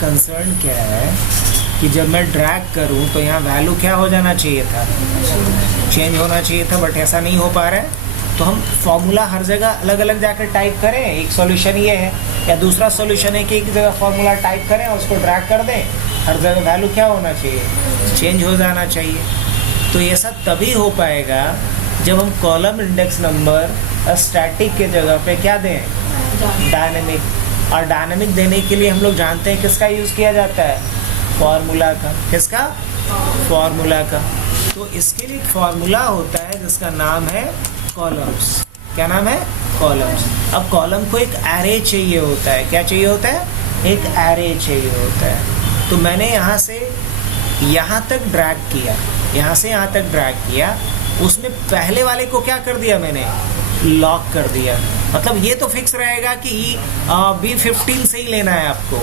Concern क्या है कि जब मैं ड्रैग करूं तो यहाँ वैल्यू क्या हो जाना चाहिए था, चेंज होना चाहिए था, बट ऐसा नहीं हो पा रहा है। तो हम फॉर्मूला हर जगह अलग अलग जाकर टाइप करें, एक सॉल्यूशन ये है, या दूसरा सॉल्यूशन है कि एक जगह फॉर्मूला टाइप करें और उसको ड्रैग कर दें, हर जगह वैल्यू क्या होना चाहिए, चेंज हो जाना चाहिए। तो ये सब तभी हो पाएगा जब हम कॉलम इंडेक्स नंबर स्टैटिक के जगह पे क्या दें, डायनेमिक। और डायनेमिक देने के लिए हम लोग जानते हैं किसका यूज़ किया जाता है, फॉर्मूला का। किसका? फॉर्मूला का। तो इसके लिए फार्मूला होता है जिसका नाम है कॉलम्स। क्या नाम है? कॉलम्स। अब कॉलम को एक एरे चाहिए होता है। क्या चाहिए होता है? एक एरे चाहिए होता है। तो मैंने यहाँ से यहाँ तक ड्रैग किया, यहाँ से यहाँ तक ड्रैग किया, उसमें पहले वाले को क्या कर दिया मैंने, लॉक कर दिया। मतलब ये तो फिक्स रहेगा कि B15 से ही लेना है आपको,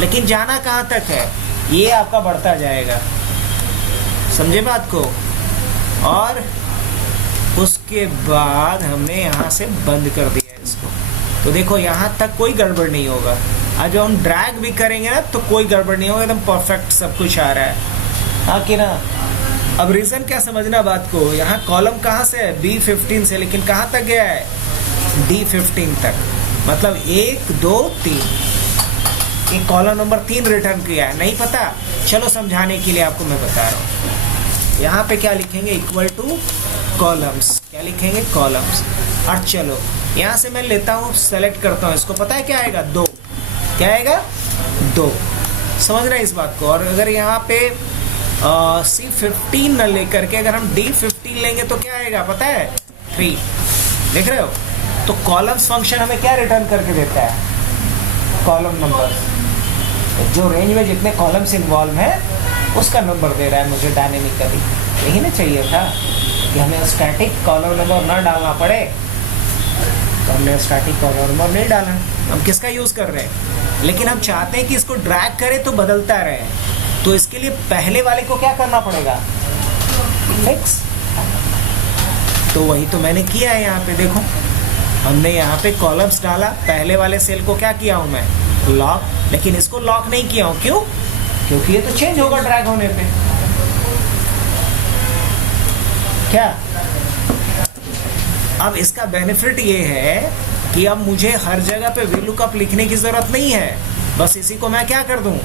लेकिन जाना कहाँ तक है ये आपका बढ़ता जाएगा। समझे बात को? और उसके बाद हमने यहाँ से बंद कर दिया इसको। तो देखो यहाँ तक कोई गड़बड़ नहीं होगा। आज जब हम ड्रैग भी करेंगे ना तो कोई गड़बड़ नहीं होगा, एकदम परफेक्ट सब कुछ आ रहा है। हाँ कि ना? अब रीज़न क्या समझना बात को, यहाँ कॉलम कहाँ से है, B15 से, लेकिन कहाँ तक गया है, D15 तक। मतलब 1 2 3, एक कॉलम नंबर 3 रिटर्न किया है। नहीं पता? चलो समझाने के लिए आपको मैं बता रहा हूँ। यहाँ पे क्या लिखेंगे, इक्वल टू कॉलम्स। क्या लिखेंगे? कॉलम्स। और चलो यहाँ से मैं लेता हूँ, सेलेक्ट करता हूँ इसको। पता है क्या आएगा? 2। क्या आएगा? 2। समझ रहे हैं इस बात को? और अगर यहाँ पे C15 न लेकर के अगर हम D15 लेंगे तो क्या आएगा पता है? 3। देख रहे हो? तो कॉलम्स फंक्शन हमें क्या रिटर्न करके देता है, कॉलम नंबर। जो रेंज में जितने कॉलम्स इन्वॉल्व हैं उसका नंबर दे रहा है मुझे डायनेमिकली। यही ना चाहिए था कि हमें स्टैटिक कॉलम नंबर ना डालना पड़े, तो हमने स्टैटिक कॉलम नंबर नहीं डाला। हम किसका यूज़ कर रहे हैं, लेकिन हम चाहते हैं कि इसको ड्रैग करें तो बदलता रहे। तो इसके लिए पहले वाले को क्या करना पड़ेगा, फिक्स। तो वही तो मैंने किया है। यहाँ पे देखो, हमने यहाँ पे कॉलम्स डाला, पहले वाले सेल को क्या किया हूँ मैं, लॉक। लेकिन इसको लॉक नहीं किया हूँ, क्यों? क्योंकि ये तो चेंज होगा ड्रैग होने पे। क्या? अब इसका बेनिफिट ये है कि अब मुझे हर जगह पे VLOOKUP लिखने की जरूरत नहीं है। बस इसी को मैं क्या कर दूं,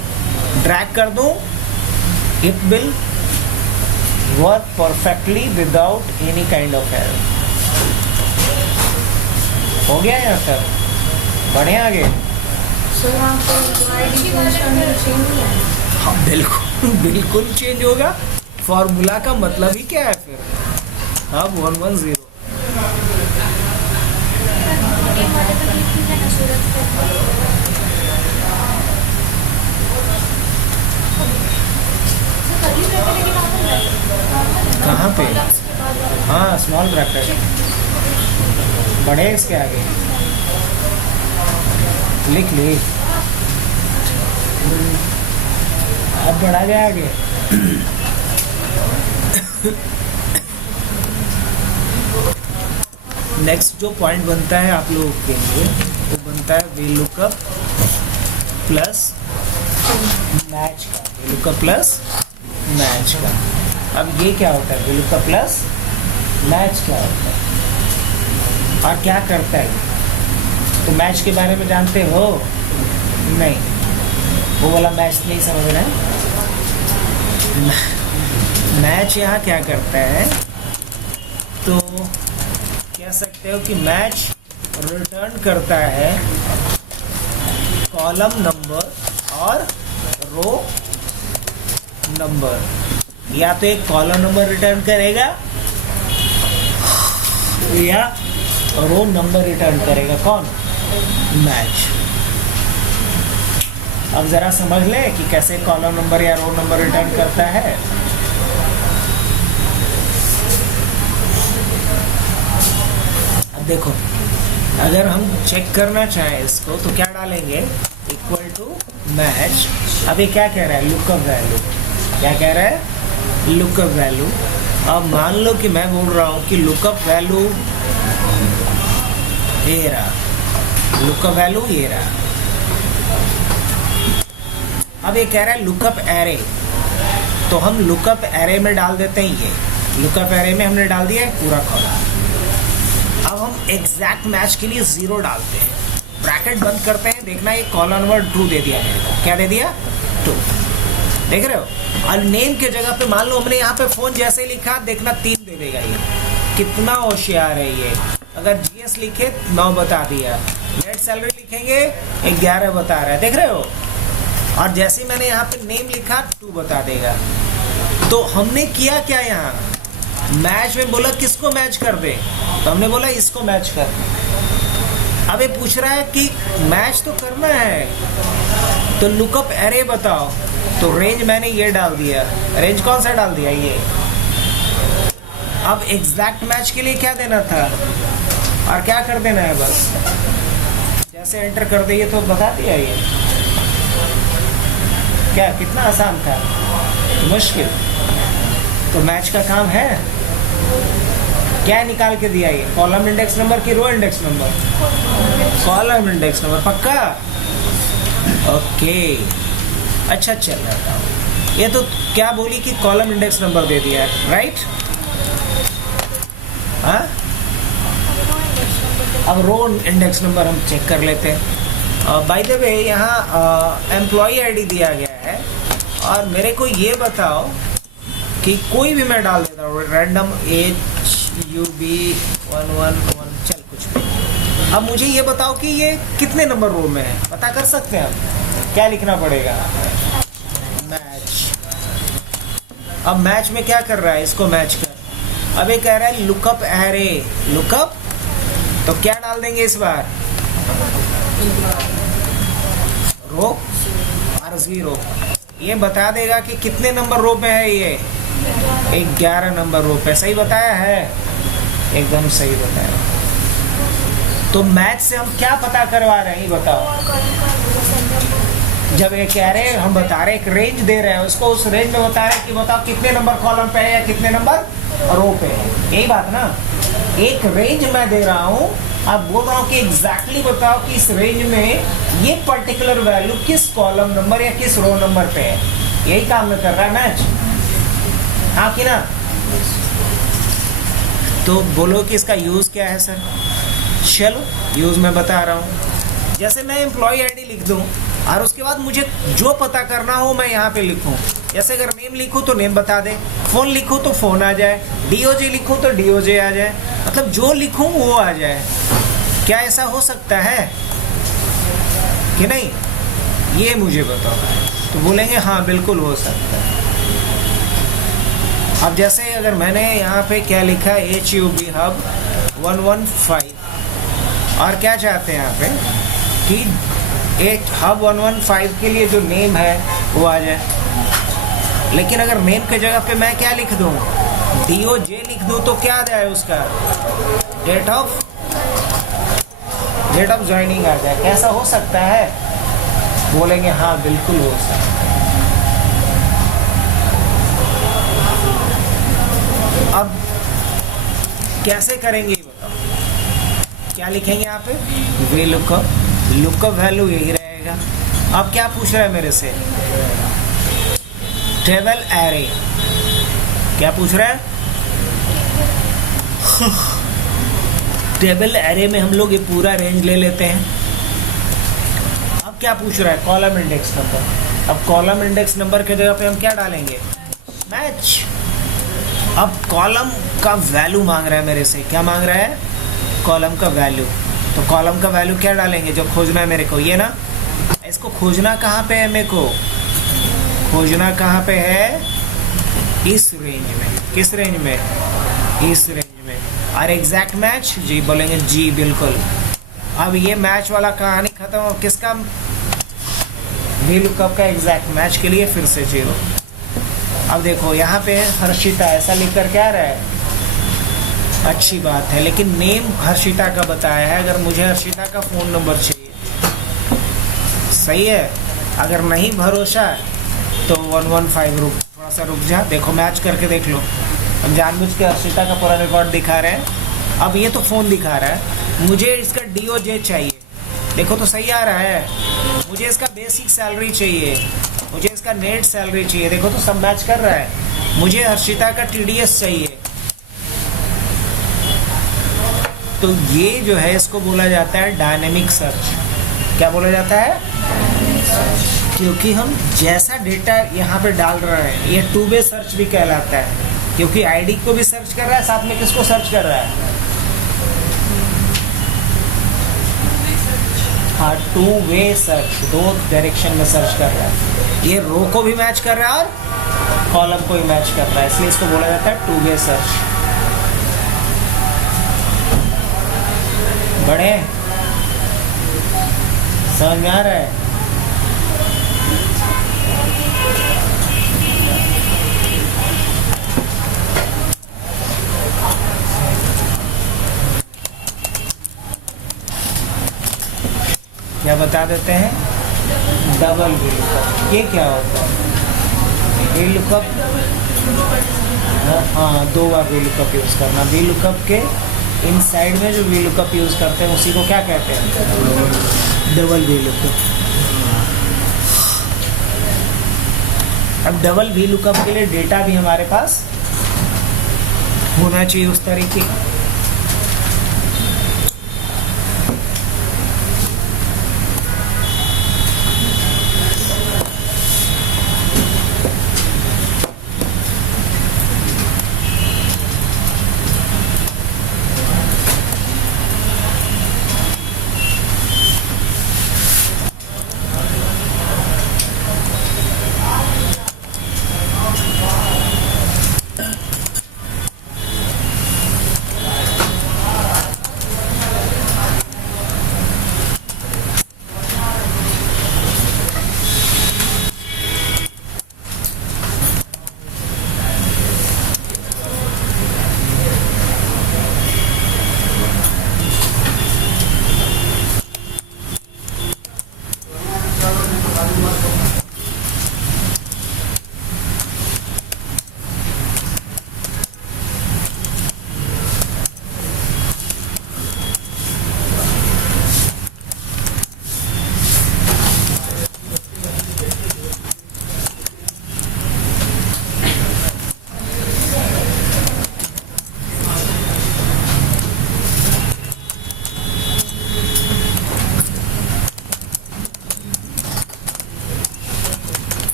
ड्रैग कर दूं, it will work perfectly without any kind of error. हो गया यहाँ तक? बढ़े आगे? हाँ बिल्कुल बिल्कुल चेंज होगा। फॉर्मूला का मतलब ही क्या है फिर? अब 110 कहाँ पे? हाँ स्मॉल ब्रैकेट बड़े इसके आगे लिख ली। अब बढ़ा गया आगे। नेक्स्ट जो पॉइंट बनता है आप लोगों के लिए वो बनता है VLOOKUP प्लस मैच का। VLOOKUP प्लस मैच का। अब ये क्या होता है, VLOOKUP प्लस मैच क्या होता है और क्या करता है? तो मैच के बारे में जानते हो? नहीं, वो वाला मैच नहीं समझ रहे हैं। मैच यहाँ क्या करता है, तो कह सकते हो कि मैच रिटर्न करता है कॉलम नंबर और रो नंबर। या तो एक कॉलम नंबर रिटर्न करेगा या रो नंबर रिटर्न करेगा। कौन? मैच। अब जरा समझ ले कि कैसे कॉलम नंबर या रो नंबर रिटर्न करता है। अब देखो, अगर हम चेक करना चाहें इसको तो क्या डालेंगे, इक्वल टू मैच। अब ये क्या कह रहा है, लुकअप वैल्यू। क्या कह रहा है, लुकअप वैल्यू। अब मान लो कि मैं बोल रहा हूँ कि लुकअप वैल्यू ये रहा, लुकअप वैल्यू ये रहा। अब ये कह रहा है लुकअप एरे, तो हम लुकअप एरे में डाल देते हैं। ये लुकअप एरे में हमने डाल दिया है पूरा कॉलम। अब हम एग्जैक्ट मैच के लिए 0 डालते हैं, ब्रैकेट बंद करते हैं। देखना ये कॉलम नंबर 2 दे दिया मेरे को। क्या दे दिया? 2। देख रहे हो? और नेम के जगह पे मान लो हमने यहाँ पे फोन जैसे लिखा, देखना 3 दे देगा। ये कितना होशियार है ये। अगर जीएस लिखे 9 बता दिया, नेट सैलरी लिखेंगे 11 बता रहा है। देख रहे हो? और जैसे ही मैंने यहाँ पे नेम लिखा 2 बता देगा। तो हमने किया क्या यहाँ? मैच में बोला किसको मैच कर दे, तो हमने बोला इसको मैच कर। अब ये पूछ रहा है कि मैच तो करना है, तो लुकअप एरे बताओ। तो रेंज मैंने ये डाल दिया। रेंज कौन सा डाल दिया? ये। अब एग्जैक्ट मैच के लिए क्या देना था और क्या कर देना है, बस जैसे एंटर कर दिए तो बता दिया। ये क्या, कितना आसान था? मुश्किल? तो मैच का काम है। क्या निकाल के दिया? ये कॉलम इंडेक्स नंबर की row index number? Column index number. पक्का? ओके, अच्छा चल रहा था। ये तो क्या बोली कि कॉलम इंडेक्स नंबर दे दिया है, राइट? हाँ, अब रो इंडेक्स नंबर हम चेक कर लेते हैं। बाय द वे यहाँ एम्प्लॉय आईडी दिया गया है, और मेरे को ये बताओ कि कोई भी मैं डाल देता हूँ, रैंडम HUB111, चल कुछ भी। अब मुझे ये बताओ कि ये कितने नंबर रो में है, पता कर सकते हैं हम? क्या लिखना पड़ेगा? मैच। अब मैच में क्या कर रहा है? इसको मैच कर। अब ये कह रहा है लुकअप एरे। लुकअप, तो क्या डाल देंगे इस बार? रो और 0। ये बता देगा कि कितने नंबर रो पे है। ये 11 नंबर रो पे। सही बताया है? एकदम सही बताया। तो मैच से हम क्या पता करवा रहे हैं, ये बताओ। जब ये कह रहे हैं, हम बता रहे हैं, एक रेंज दे रहे हैं उसको, उस रेंज में बता रहे हैं कि बताओ कितने नंबर कॉलम पे है या कितने नंबर रो पे है। यही बात ना? एक रेंज मैं दे रहा हूँ, आप बोल रहा हूँ कि एग्जैक्टली बताओ कि इस रेंज में ये पर्टिकुलर वैल्यू किस कॉलम नंबर या किस रो नंबर पे है। यही काम में कर रहा है मैच, हाँ कि ना? तो बोलो कि इसका यूज क्या है सर? चलो यूज मैं बता रहा हूँ। जैसे मैं एम्प्लॉय आईडी लिख दूँ और उसके बाद मुझे जो पता करना हो मैं यहाँ पे लिखूँ। जैसे अगर नेम लिखूँ तो नेम बता दे, फ़ोन लिखूँ तो फ़ोन आ जाए, DOJ लिखूँ तो DOJ आ जाए, मतलब जो लिखूँ वो आ जाए। क्या ऐसा हो सकता है कि नहीं? ये मुझे बताओ। तो बोलेंगे हाँ बिल्कुल हो सकता है। अब जैसे अगर मैंने यहाँ पे क्या लिखा है, HUB हब 115, और क्या चाहते हैं यहाँ पे कि एक हब 115 के लिए जो नेम है वो आ जाए। लेकिन अगर नेम के जगह पे मैं क्या लिख दूँ, DOJ लिख दूँ, तो क्या आ जाए उसका? डेट ऑफ ज्वाइनिंग आ जाए। कैसा हो सकता है? बोलेंगे हाँ बिल्कुल हो सकता है। अब कैसे करेंगे ये बताओ। क्या लिखेंगे यहाँ पे? वे लुकअप वैल्यू यही रहेगा। अब क्या पूछ रहा है मेरे से? Table array. क्या पूछ रहा है? टेबल एरे में हम लोग ये पूरा रेंज ले लेते हैं। अब क्या पूछ रहा है? Column index number. अब कॉलम इंडेक्स नंबर के जगह पे हम क्या डालेंगे? मैच। अब कॉलम का वैल्यू मांग रहा है मेरे से। क्या मांग रहा है? कॉलम का वैल्यू। तो कॉलम का वैल्यू क्या डालेंगे जो खोजना है मेरे को? ये ना, इसको खोजना कहाँ पे है मेरे को? खोजना कहाँ पे है? इस रेंज में। किस रेंज में? इस रेंज में। और एग्जैक्ट मैच? जी बोलेंगे जी बिल्कुल। अब ये मैच वाला कहानी खत्म। किसका? VLOOKUP का एग्जैक्ट मैच के लिए फिर से 0। अब देखो यहाँ पे हर्षिता ऐसा लिख कर क्या रहा है? अच्छी बात है, लेकिन नेम हर्षिता का बताया है। अगर मुझे हर्षिता का फ़ोन नंबर चाहिए, सही है। अगर नहीं भरोसा तो 115 थोड़ा सा रुक जा, देखो मैच करके देख लो। हम जानबूझ के हर्षिता का पूरा रिकॉर्ड दिखा रहे हैं। अब ये तो फ़ोन दिखा रहा है, मुझे इसका DOJ चाहिए। देखो तो सही आ रहा है। मुझे इसका बेसिक सैलरी चाहिए, मुझे इसका नेट सैलरी चाहिए, देखो तो सब मैच कर रहा है। मुझे हर्षिता का TDS चाहिए, तो ये जो है इसको बोला जाता है डायनेमिक सर्च। क्या बोला जाता है? क्योंकि हम जैसा डेटा यहाँ पे डाल रहे हैं, ये टू वे सर्च भी कहलाता है, क्योंकि आईडी को भी सर्च कर रहा है, साथ में किसको सर्च कर रहा है? हाँ, टू वे सर्च, दो डायरेक्शन में सर्च कर रहा है। ये रो को भी मैच कर रहा है और कॉलम को भी मैच कर रहा है, इसलिए इसको बोला जाता है टू वे सर्च। बड़े समझ में आ रहा है? क्या बता देते हैं? Double VLOOKUP. ये क्या होता है? वीलुकअप, हाँ, 2 बार वीलुकअप यूज़ करना। वीलुकअप के इनसाइड में जो वीलुकअप यूज़ करते हैं उसी को क्या कहते हैं? Double VLOOKUP. अब डबल वीलुकअप के लिए डेटा भी हमारे पास होना चाहिए उस तरीके का।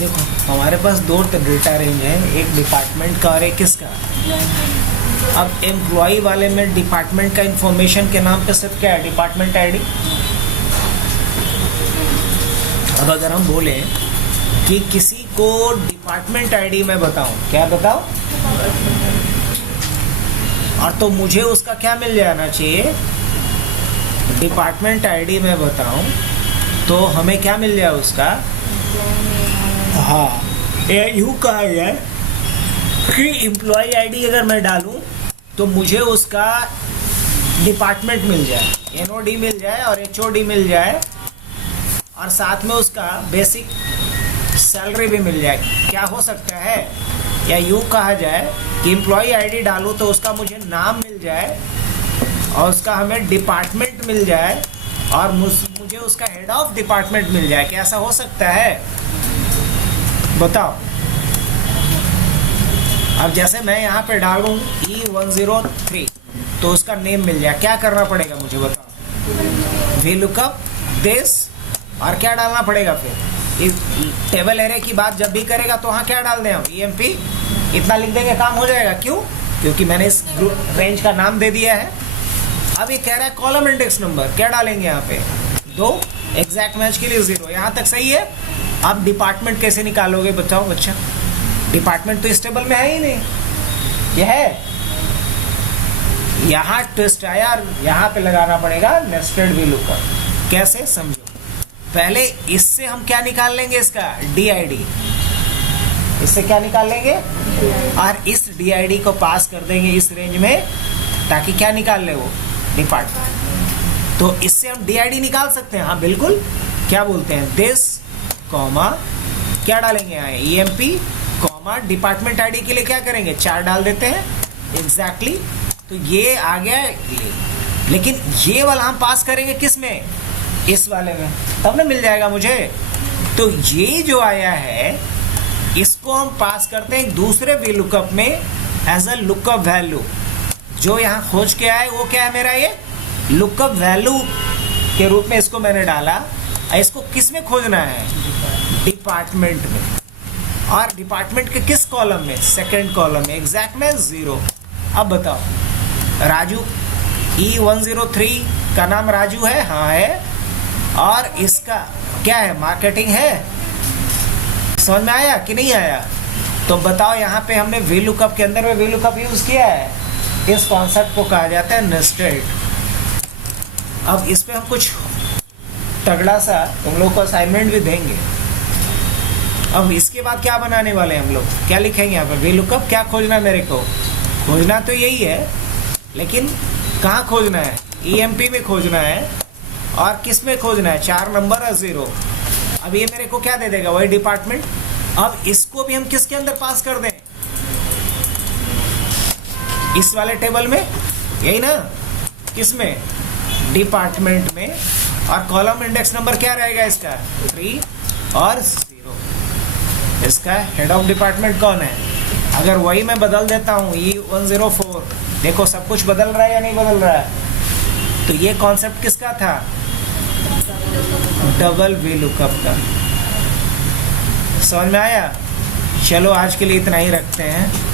देखो हमारे पास 2 डेटा रेंज है, एक डिपार्टमेंट का और एक किसका। अब एम्प्लॉय वाले में डिपार्टमेंट का इंफॉर्मेशन के नाम पे सिर्फ क्या है? Department ID. अब अगर हम बोले कि किसी को डिपार्टमेंट आईडी मैं बताऊं, क्या बताऊं, और तो मुझे उसका क्या मिल जाना चाहिए? डिपार्टमेंट आईडी मैं बताऊं तो हमें क्या मिल जाए उसका? हाँ, यूँ कहा जाए कि एम्प्लॉय आईडी अगर मैं डालूं तो मुझे उसका डिपार्टमेंट मिल जाए, NOD मिल जाए और HOD मिल जाए, और साथ में उसका बेसिक सैलरी भी मिल जाए। क्या हो सकता है? या यूँ कहा जाए कि एम्प्लॉय आईडी डालूं तो उसका मुझे नाम मिल जाए और उसका हमें डिपार्टमेंट मिल जाए और मुझे उसका हेड ऑफ डिपार्टमेंट मिल जाए। क्या ऐसा हो सकता है? बताओ। अब जैसे मैं यहाँ पे डालूँ E103 तो उसका नेम मिल जाए, क्या करना पड़ेगा मुझे बताओ? VLOOKUP दिस, और क्या डालना पड़ेगा फिर? इस टेबल एरे की बात जब भी करेगा तो वहाँ क्या डाल दें हम? EMP इतना लिख देंगे, काम हो जाएगा। क्यों? क्योंकि मैंने इस ग्रुप रेंज का नाम दे दिया है। अब ये कह रहा है कॉलम इंडेक्स नंबर, क्या डालेंगे यहाँ पे? 2, एग्जैक्ट मैच के लिए 0। यहाँ तक सही है। अब डिपार्टमेंट कैसे निकालोगे बताओ बच्चा? डिपार्टमेंट तो इस टेबल में है ही नहीं, यह है। यहाँ ट्विस्ट आया, यहाँ पे लगाना पड़ेगा नेस्टेड VLOOKUP। कैसे समझो? पहले इससे हम क्या निकाल लेंगे? इसका DID, इससे क्या निकाल लेंगे? और इस DID को पास कर देंगे इस रेंज में, ताकि क्या निकाल ले वो? डिपार्टमेंट। तो इससे हम DID निकाल सकते हैं। हाँ बिल्कुल, क्या बोलते हैं? दिस कॉमा क्या डालेंगे यहाँ? EMP कॉमा डिपार्टमेंट ID के लिए क्या करेंगे? 4 डाल देते हैं एग्जैक्टली। तो ये आ गया ये, लेकिन ये वाला हम पास करेंगे किस में? इस वाले में, तब ना मिल जाएगा मुझे। तो ये जो आया है इसको हम पास करते हैं एक दूसरे VLOOKUP में एज अ लुकअप वैल्यू। जो यहाँ खोज के आए वो क्या है मेरा? ये लुकअप वैल्यू के रूप में इसको मैंने डाला। इसको किस में खोजना है? डिपार्टमेंट में। और डिपार्टमेंट के किस कॉलम में? सेकंड कॉलम में, एग्जैक्ट में 0। अब बताओ, राजू E103 का नाम राजू है? हाँ है। और इसका क्या है? मार्केटिंग है। समझ में आया कि नहीं आया? तो बताओ, यहाँ पे हमने VLOOKUP के अंदर में VLOOKUP यूज किया है। इस कॉन्सेप्ट को कहा जाता है नेस्टेड। अब इस पे हम कुछ तगड़ा सा तुम लोग को असाइनमेंट भी देंगे। अब इसके बाद क्या बनाने वाले हैं हम लोग? क्या लिखेंगे यहाँ पे? VLOOKUP क्या खोजना है मेरे को? खोजना तो यही है, लेकिन कहाँ खोजना है? EMP में खोजना है। और किस में खोजना है? 4 नंबर और 0। अब ये मेरे को क्या दे देगा? वही डिपार्टमेंट। अब इसको भी हम किसके अंदर पास कर दें? इस वाले टेबल में, यही ना? किस में? डिपार्टमेंट में। और कॉलम इंडेक्स नंबर क्या रहेगा इसका? 3 और 0। इसका हेड ऑफ डिपार्टमेंट कौन है? अगर वही मैं बदल देता हूँ E104, देखो सब कुछ बदल रहा है या नहीं बदल रहा है? तो ये कॉन्सेप्ट किसका था? डबल VLOOKUP का। समझ में आया? चलो आज के लिए इतना ही रखते हैं।